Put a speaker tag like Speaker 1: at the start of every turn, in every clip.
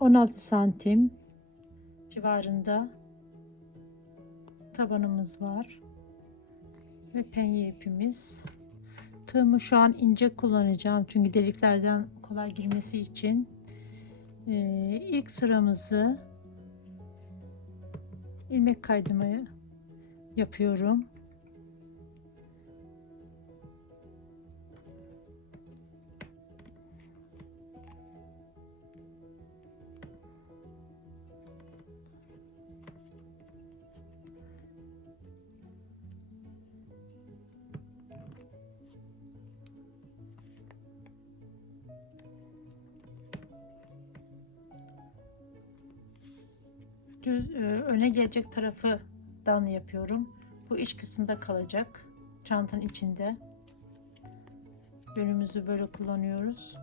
Speaker 1: 16 santim civarında tabanımız var ve penye ipimiz. Tığımı şu an ince kullanacağım çünkü deliklerden kolay girmesi için. Ee, ilk sıramızı ilmek kaydımı yapıyorum. Düz e, öne gelecek tarafından yapıyorum. Bu iç kısımda kalacak. Çantanın içinde. Yönümüzü böyle kullanıyoruz.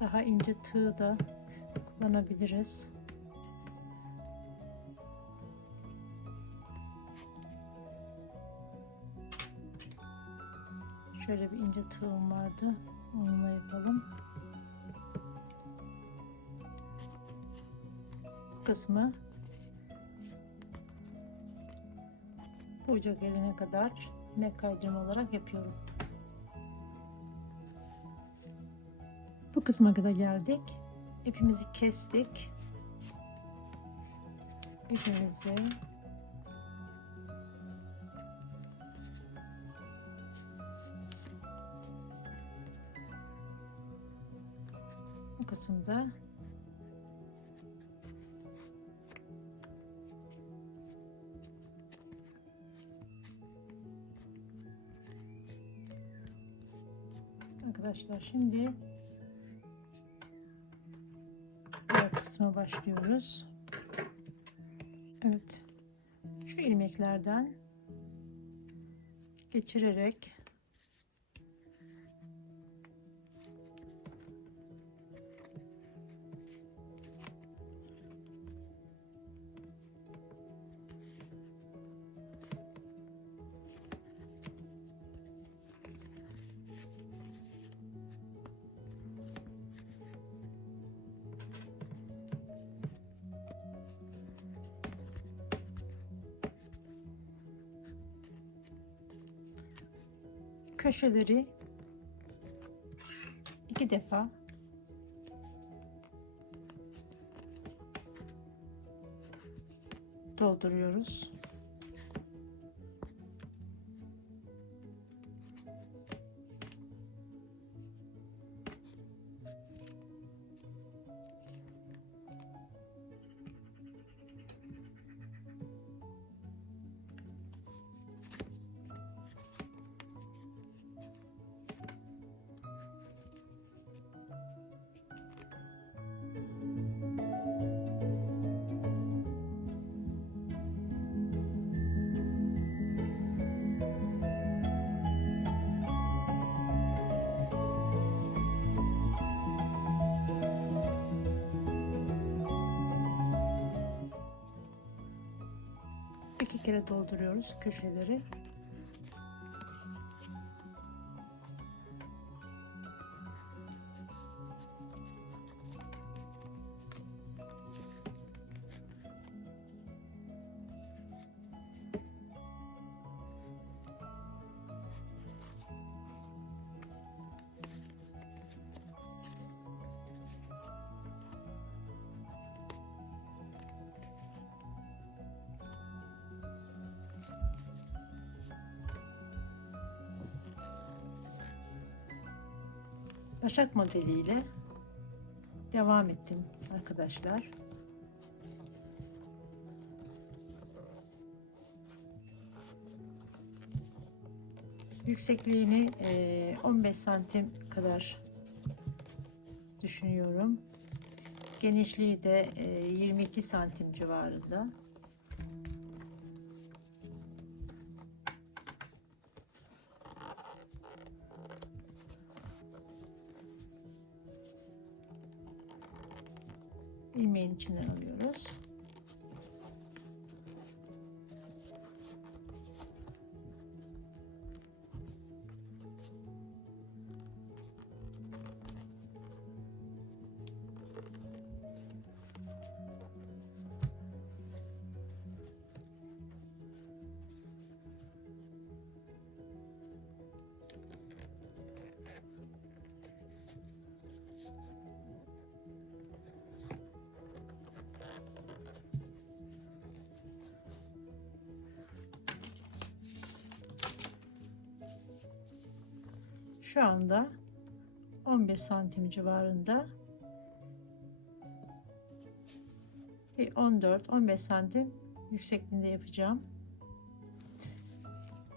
Speaker 1: Daha ince tığ da kullanabiliriz. Şöyle bir ince tığım vardı. Onunla yapalım. Bu kısmı bu uca gelene kadar ilmek kaydırma olarak yapıyorum. Bu kısma kadar geldik. İpimizi kestik. İpimizi kısımda Arkadaşlar şimdi diğer kısma başlıyoruz. Evet. Şu ilmeklerden geçirerek köşeleri iki defa dolduruyoruz. İki kere dolduruyoruz köşeleri. Başak modeliyle devam ettim arkadaşlar. Yüksekliğini eee, 15 santim kadar düşünüyorum. Genişliği de eee, 22 santim civarında. İçinden alıyoruz. Şu anda 11 santim civarında bir 14-15 santim yüksekliğinde yapacağım.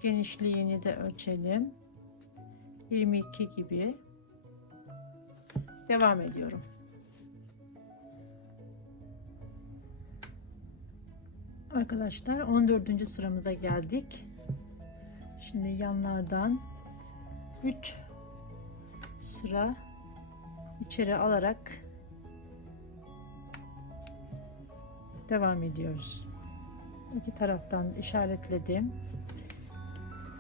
Speaker 1: Genişliğini de ölçelim. 22 gibi devam ediyorum. Arkadaşlar 14. sıramıza geldik. Şimdi yanlardan 3 sıra içeri alarak devam ediyoruz. İki taraftan işaretledim.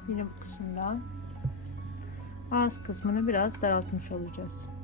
Speaker 1: Benim kısımdan ağız kısmını biraz daraltmış olacağız.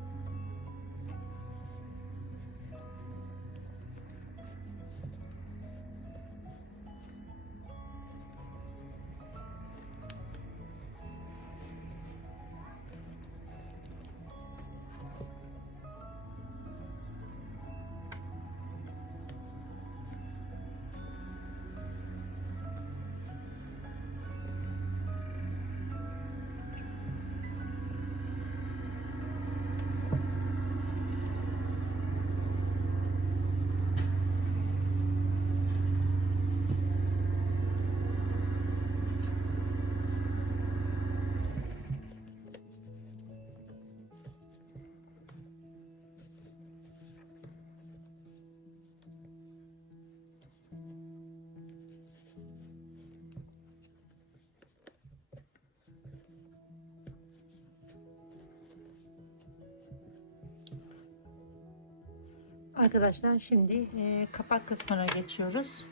Speaker 1: Arkadaşlar şimdi e, kapak kısmına geçiyoruz.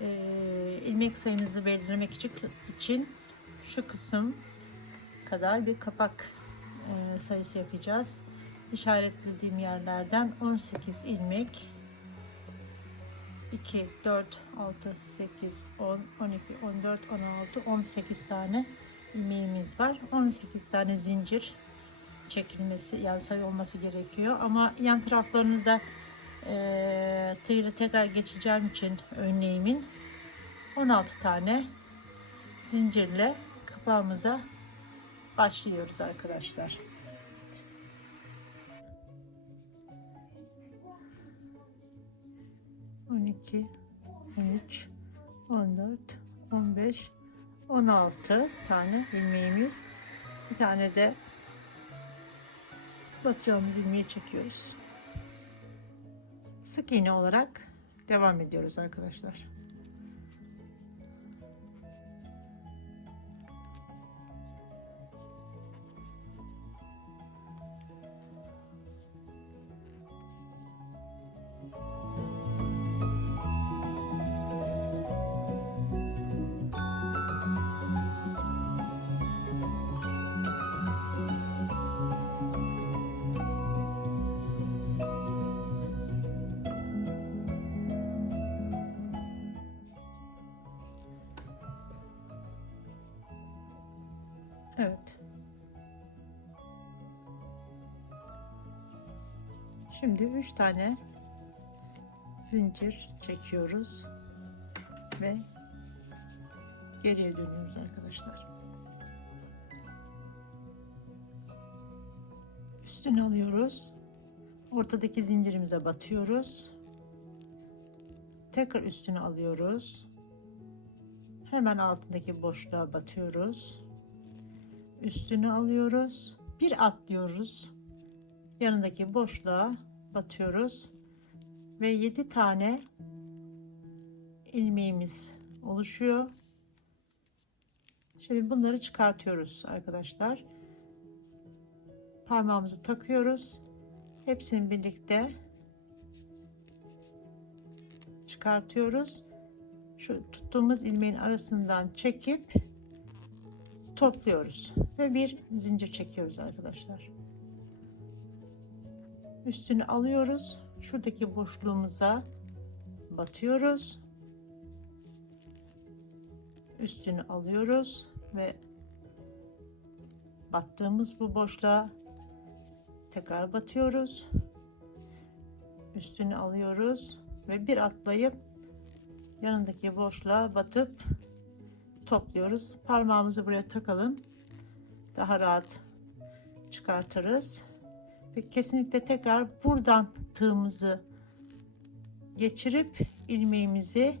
Speaker 1: E, ilmek sayımızı belirlemek için, için şu kısım kadar bir kapak e, sayısı yapacağız. İşaretlediğim yerlerden 18 ilmek 2, 4, 6, 8, 10, 12, 14, 16, 18 tane ilmeğimiz var. 18 tane zincir çekilmesi yani sayı olması gerekiyor. Ama yan taraflarını da e, tığla tekrar geçeceğim için örneğimin 16 tane zincirle kapağımıza başlıyoruz arkadaşlar. On iki, on üç, on dört, on beş, on altı tane ilmeğimiz. Bir tane de batacağımız ilmeği çekiyoruz. Sık iğne olarak devam ediyoruz arkadaşlar. Evet. Şimdi 3 tane zincir çekiyoruz ve geriye dönüyoruz arkadaşlar. Üstünü alıyoruz. Ortadaki zincirimize batıyoruz. Tekrar üstünü alıyoruz. Hemen altındaki boşluğa batıyoruz üstünü alıyoruz. Bir atlıyoruz. Yanındaki boşluğa batıyoruz. Ve 7 tane ilmeğimiz oluşuyor. Şimdi bunları çıkartıyoruz arkadaşlar. Parmağımızı takıyoruz. Hepsini birlikte çıkartıyoruz. Şu tuttuğumuz ilmeğin arasından çekip topluyoruz ve bir zincir çekiyoruz arkadaşlar. Üstünü alıyoruz. Şuradaki boşluğumuza batıyoruz. Üstünü alıyoruz ve battığımız bu boşluğa tekrar batıyoruz. Üstünü alıyoruz ve bir atlayıp yanındaki boşluğa batıp topluyoruz. Parmağımızı buraya takalım. Daha rahat çıkartırız. Ve kesinlikle tekrar buradan tığımızı geçirip ilmeğimizi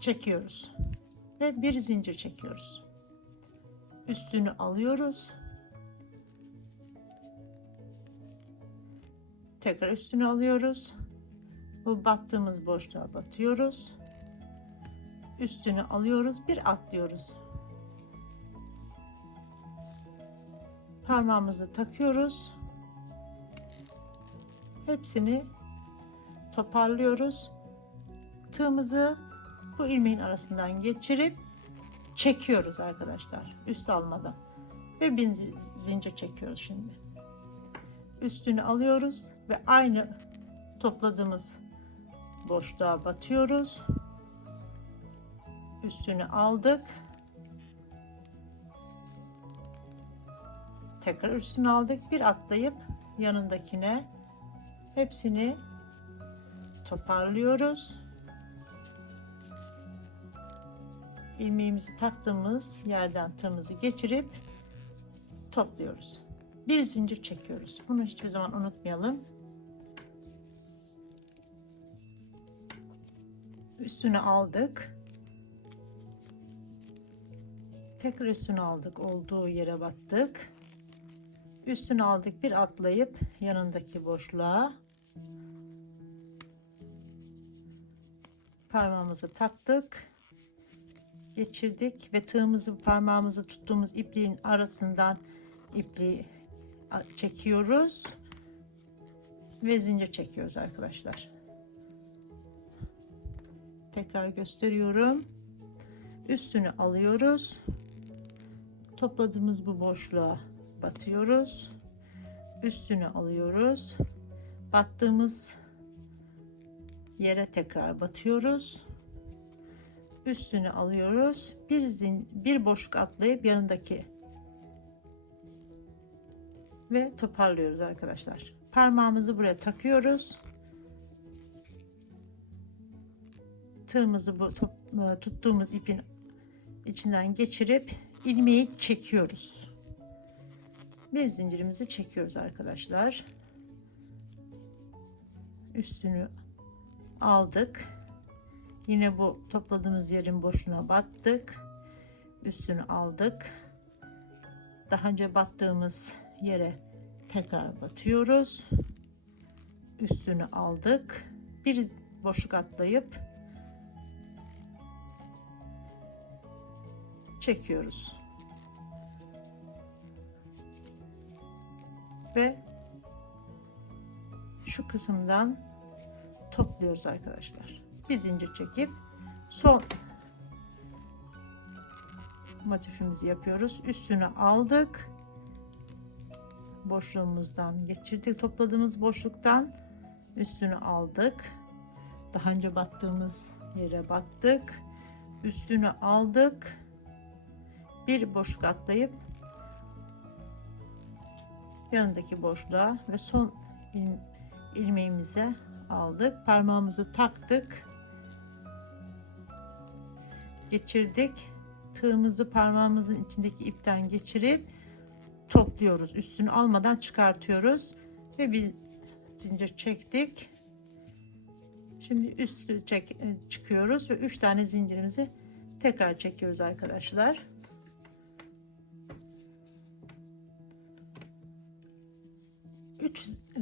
Speaker 1: çekiyoruz. Ve bir zincir çekiyoruz. Üstünü alıyoruz. Tekrar üstünü alıyoruz. Bu battığımız boşluğa batıyoruz. Üstünü alıyoruz. Bir atlıyoruz. Parmağımızı takıyoruz. Hepsini toparlıyoruz. Tığımızı bu ilmeğin arasından geçirip çekiyoruz arkadaşlar. Üst almadan. Ve bir zincir çekiyoruz şimdi. Üstünü alıyoruz ve aynı topladığımız boşluğa batıyoruz. Üstünü aldık. Tekrar üstünü aldık. Bir atlayıp yanındakine hepsini toparlıyoruz. ilmeğimizi taktığımız yerden tığımızı geçirip topluyoruz. Bir zincir çekiyoruz. Bunu hiçbir zaman unutmayalım. Üstünü aldık. Tekrar üstünü aldık. Olduğu yere battık. Üstünü aldık. Bir atlayıp yanındaki boşluğa parmağımızı taktık geçirdik ve tığımızı parmağımızı tuttuğumuz ipliğin arasından ipliği çekiyoruz ve zincir çekiyoruz arkadaşlar. Tekrar gösteriyorum. Üstünü alıyoruz. Topladığımız bu boşluğa batıyoruz. Üstünü alıyoruz. Battığımız yere tekrar batıyoruz üstünü alıyoruz. Bir zin, bir boşluk atlayıp yanındaki ve toparlıyoruz arkadaşlar. Parmağımızı buraya takıyoruz. Tığımızı bu e, tuttuğumuz ipin içinden geçirip ilmeği çekiyoruz. Bir zincirimizi çekiyoruz arkadaşlar. Üstünü aldık. Yine bu topladığımız yerin boşuna battık. Üstünü aldık. Daha önce battığımız yere tekrar batıyoruz. Üstünü aldık. Bir boşluk atlayıp çekiyoruz. Ve şu kısımdan topluyoruz arkadaşlar bir zincir çekip son motifimizi yapıyoruz. Üstünü aldık. Boşluğumuzdan geçirdik. Topladığımız boşluktan üstünü aldık. Daha önce battığımız yere battık. Üstünü aldık. Bir boşluk atlayıp yanındaki boşluğa ve son ilmeğimize aldık. Parmağımızı taktık geçirdik. Tığımızı parmağımızın içindeki ipten geçirip topluyoruz. Üstünü almadan çıkartıyoruz ve bir zincir çektik. Şimdi üstü çek, e, çıkıyoruz ve 3 tane zincirimizi tekrar çekiyoruz arkadaşlar.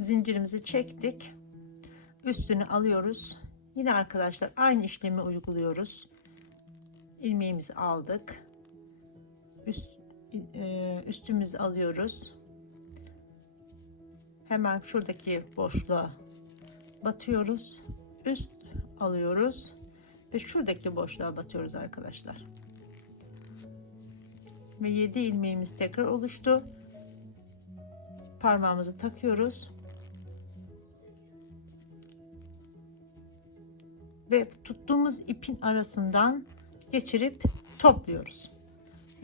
Speaker 1: Zincirimizi çektik. Üstünü alıyoruz. Yine arkadaşlar aynı işlemi uyguluyoruz ilmeğimizi aldık. Üst, e, üstümüzü alıyoruz. Hemen şuradaki boşluğa batıyoruz. Üst alıyoruz ve şuradaki boşluğa batıyoruz arkadaşlar. Ve 7 ilmeğimiz tekrar oluştu. Parmağımızı takıyoruz. Ve tuttuğumuz ipin arasından geçirip topluyoruz.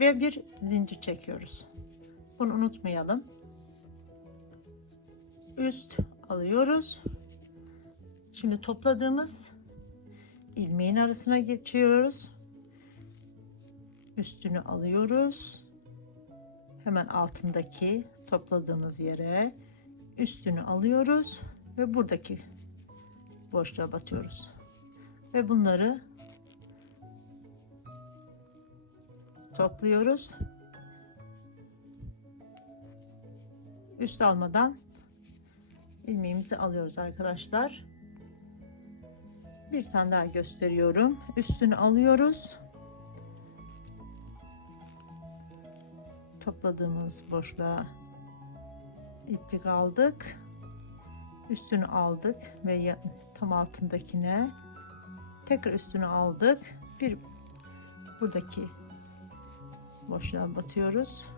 Speaker 1: Ve bir zincir çekiyoruz. Bunu unutmayalım. Üst alıyoruz. Şimdi topladığımız ilmeğin arasına geçiyoruz. Üstünü alıyoruz. Hemen altındaki topladığımız yere üstünü alıyoruz ve buradaki boşluğa batıyoruz. Ve bunları topluyoruz. Üst almadan ilmeğimizi alıyoruz arkadaşlar. Bir tane daha gösteriyorum. Üstünü alıyoruz. Topladığımız boşluğa iplik aldık. Üstünü aldık ve tam altındakine tekrar üstünü aldık. Bir buradaki boşluğa batıyoruz.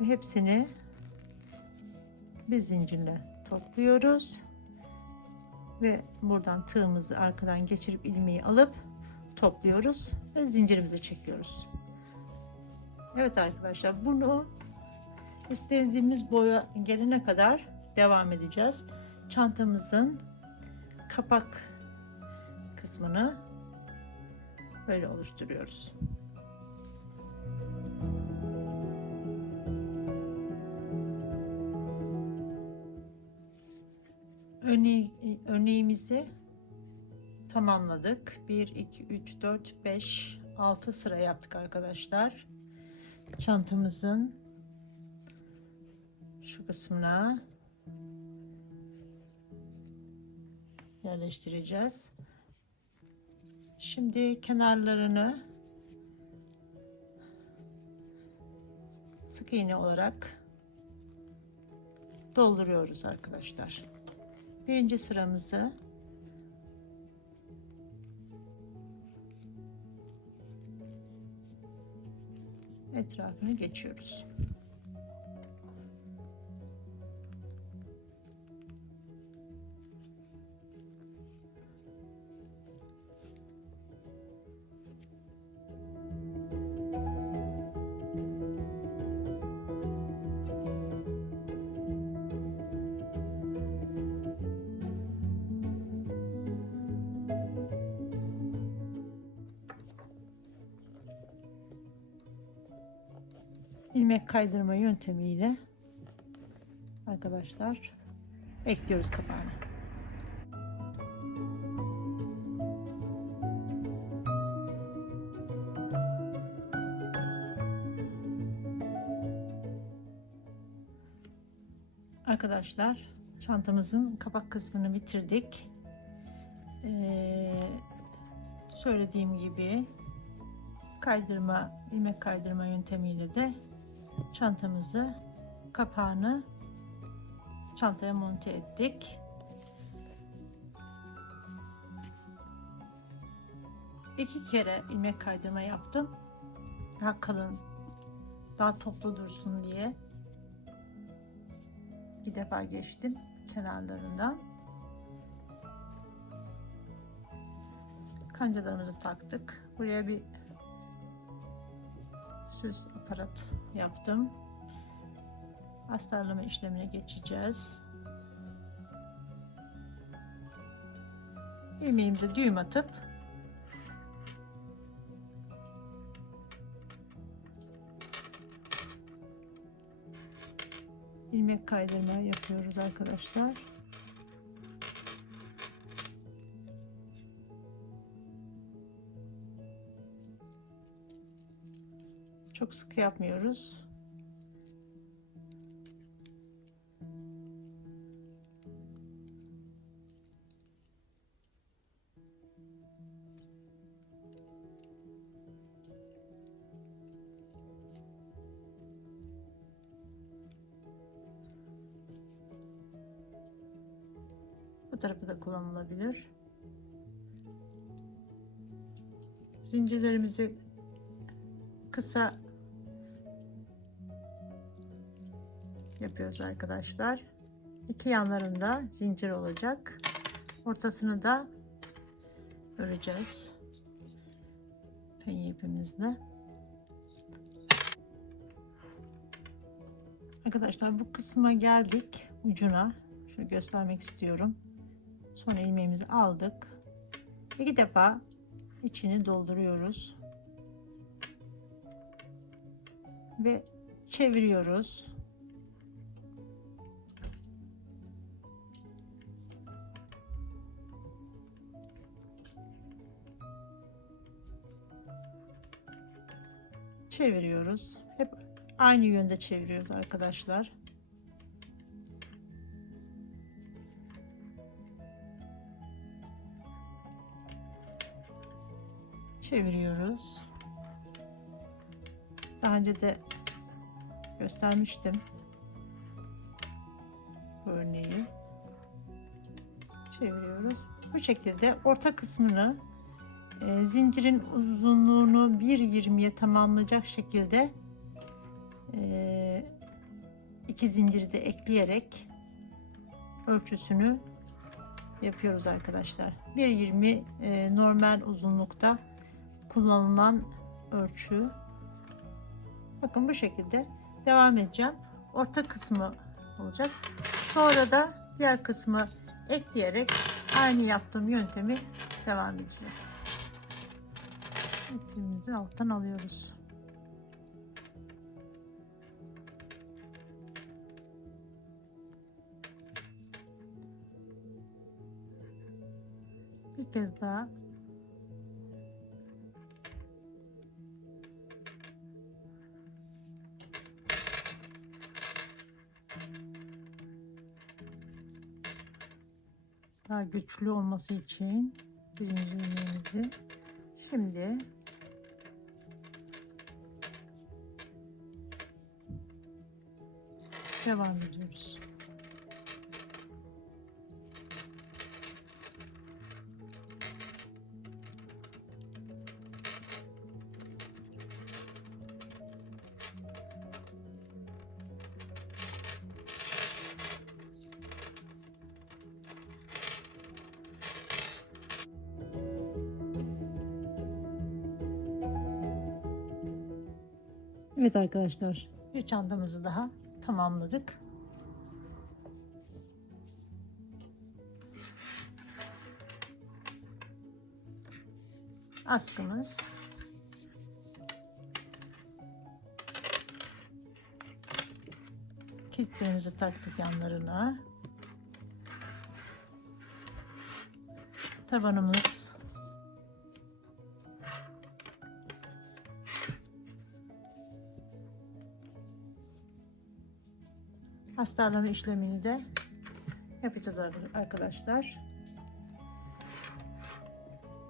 Speaker 1: Ve hepsini bir zincirle topluyoruz ve buradan tığımızı arkadan geçirip ilmeği alıp topluyoruz ve zincirimizi çekiyoruz. Evet arkadaşlar bunu istediğimiz boya gelene kadar devam edeceğiz. Çantamızın kapak kısmını böyle oluşturuyoruz. Örneği, örneğimizi tamamladık. 1, 2, 3, 4, 5, 6 sıra yaptık arkadaşlar. Çantamızın şu kısmına yerleştireceğiz. Şimdi kenarlarını sık iğne olarak dolduruyoruz arkadaşlar. Birinci sıramızı etrafını geçiyoruz. Kaydırma yöntemiyle arkadaşlar ekliyoruz kapağını. Arkadaşlar çantamızın kapak kısmını bitirdik. Ee, söylediğim gibi kaydırma ilmek kaydırma yöntemiyle de çantamızı kapağını çantaya monte ettik. İki kere ilmek kaydırma yaptım. Daha kalın, daha toplu dursun diye. İki defa geçtim kenarlarından. Kancalarımızı taktık. Buraya bir süs aparat yaptım. Astarlama işlemine geçeceğiz. İlmeğimize düğüm atıp ilmek kaydırma yapıyoruz arkadaşlar. Çok sık yapmıyoruz. Bu tarafı da kullanılabilir. Zincirlerimizi kısa yapıyoruz arkadaşlar. İki yanlarında zincir olacak. Ortasını da öreceğiz. Penye ipimizle. Arkadaşlar bu kısma geldik ucuna. Şunu göstermek istiyorum. Sonra ilmeğimizi aldık. İki defa içini dolduruyoruz. Ve çeviriyoruz. Çeviriyoruz. Hep aynı yönde çeviriyoruz arkadaşlar. Çeviriyoruz. Daha önce de göstermiştim bu örneği. Çeviriyoruz. Bu şekilde orta kısmını zincirin uzunluğunu 1.20'ye tamamlayacak şekilde e, iki zinciri de ekleyerek ölçüsünü yapıyoruz arkadaşlar. 1.20 e, normal uzunlukta kullanılan ölçü. Bakın bu şekilde devam edeceğim. Orta kısmı olacak. Sonra da diğer kısmı ekleyerek aynı yaptığım yöntemi devam edeceğim. İpimizi alttan alıyoruz. Bir kez daha daha güçlü olması için birinci şimdi devam ediyoruz. Evet arkadaşlar bir çantamızı daha tamamladık. Askımız kilitlerimizi taktık yanlarına. Tabanımız Astarlama işlemini de yapacağız arkadaşlar.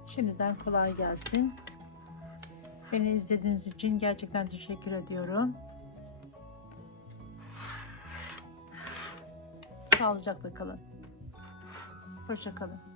Speaker 1: Şimdiden kolay gelsin. Beni izlediğiniz için gerçekten teşekkür ediyorum. Sağlıcakla kalın. Hoşça kalın.